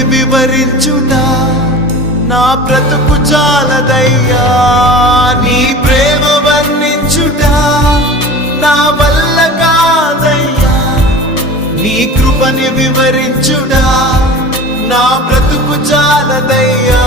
కృపని వివరించుట నా బ్రతుకు చాలదయ్యా. నీ ప్రేమ వర్ణించుట నా వల్ల కాదయ్యా. నీ కృపని వివరించుట నా బ్రతుకు చాలదయ్యా.